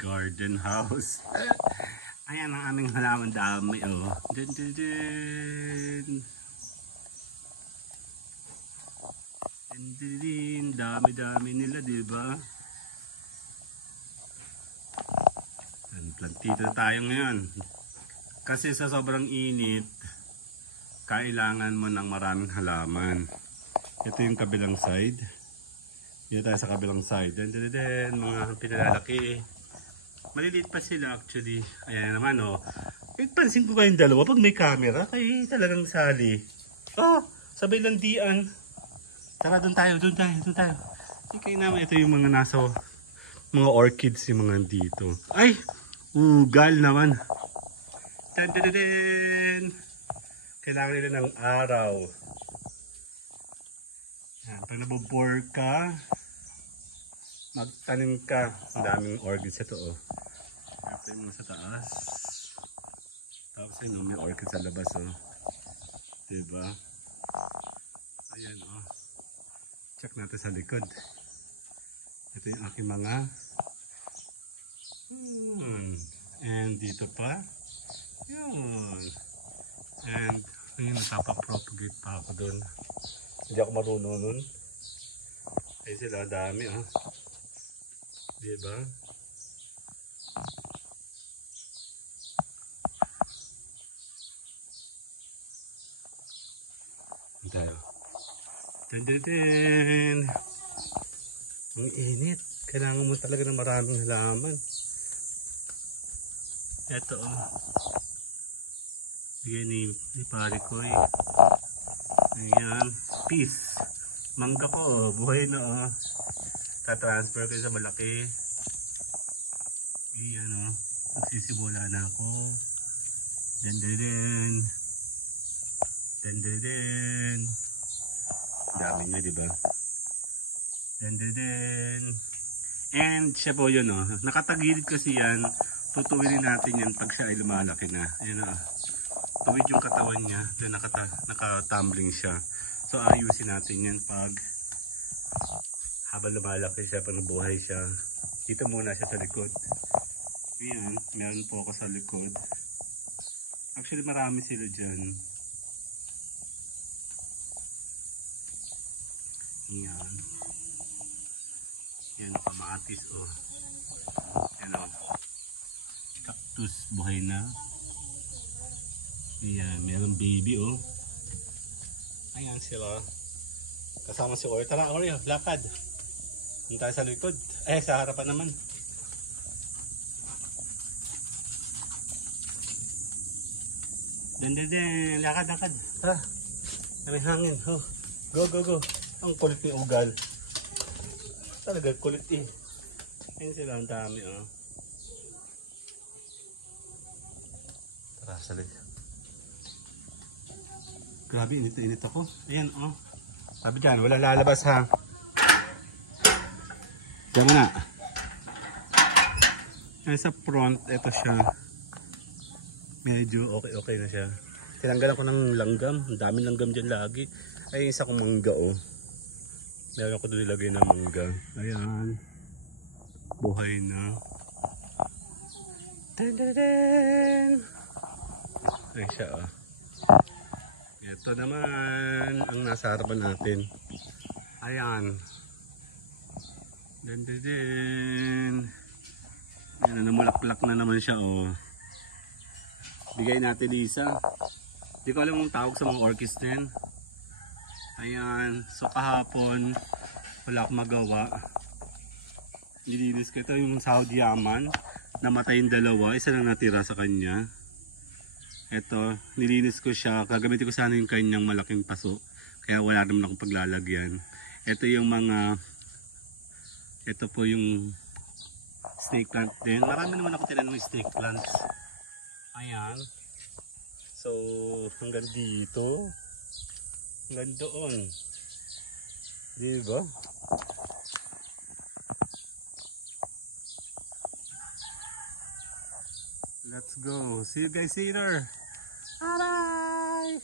garden house. Ayan ang aming halaman, dami oh. Dun, dun, dun. Dun, dun, dun. Dami-dami nila, diba? Plantito tayo ngayon. Kasi sa sobrang init, kailangan mo ng maraming halaman. Ito yung kabilang side. Dito tayo sa kabilang side. Then, mga pinalalaki. Maliliit pa sila actually. Ayan naman oh. Pansin ko kayong dalawa pag may camera. Ay talagang sali. Oh, sabay landian. Tara, doon tayo. Okay naman, ito yung mga nasa mga orchids yung mga dito. Ay! Ugal naman. Tan-tan-tan! Kailangan nila ng araw. Yan, pag nabobore ka, magtanim ka. Ang daming orchids ito oh. Ito yung mga sa taas. Tapos yun, may orchids sa labas oh. Diba? Ayan oh. Check natin sa likod. Ito yung aking mga and dito pa. Yun. And ayun, napapropagate pa ako doon. Hindi ako marunong nun. Ay sila, dami oh. Diba? Tayo. Dun. Ang init. Kailangan mo talaga ng maraming halaman. Ito oh. Bigay ni pare ko eh. Ayan. Peace. Mangga ko oh. Buhay na oh. Ta-transfer ko sa malaki. Ayan oh. Nagsisibula na ako. Den. Dami niya diba? Den. And siya po yun oh. Nakatagilid kasi yan. Tutuwinin natin yan pag siya ay lumalaki na. Ayan oh. Tuwid yung katawan niya. Then nakatumbling siya. So ayusin natin yan pag habang lumalaki siya, pag nabuhay siya. Dito muna siya sa likod. Ayan, meron po ako sa likod. Actually marami sila dyan. Ayan. Ayan o, kamatis o. Ayan o. Cactus, buhay na. Ayan, meron baby o. Ayan sila. Kasama si Ori. Tara Ori, lakad. Punta tayo sa likod. Sa harapan naman. Den. Lakad. Tara. May hangin. Oh. Go. Ang kulit ni ugal. Talaga kulit eh. Ayan sila, ang dami oh. Tara, salig. Grabe, init ako. Ayan oh. Sabi dyan, wala lalabas ha. Diyan mo na. Ayan sa front, ito siya. Medyo okay na siya. Tinanggalan ko ng langgam. Ang daming langgam dyan lagi. Ay, isa kong mangga oh. Meron ako doon nilagay ng mangga. Ayan. Buhay na. Den. Ay siya oh. Ito naman ang nasa harapan natin. Ayan. Den. Ayan, namulaklak na naman siya oh. Bigay natin isa. Hindi ko alam kung tawag sa mga orchids na yan. Ayan, so kahapon wala akong magawa. Nilinis ko ito yung Saudi Yaman. Namatay yung dalawa, isa lang natira sa kanya. Ito, nilinis ko siya. Gagamitin ko sana yung kanyang malaking paso. Kaya wala naman akong paglalagyan. Ito yung mga, ito po yung snake plant din. Marami naman ako tinanong snake plants. Ayan. So, hanggang dito. Hanggang doon. Diba? Let's go. See you guys later. Bye-bye!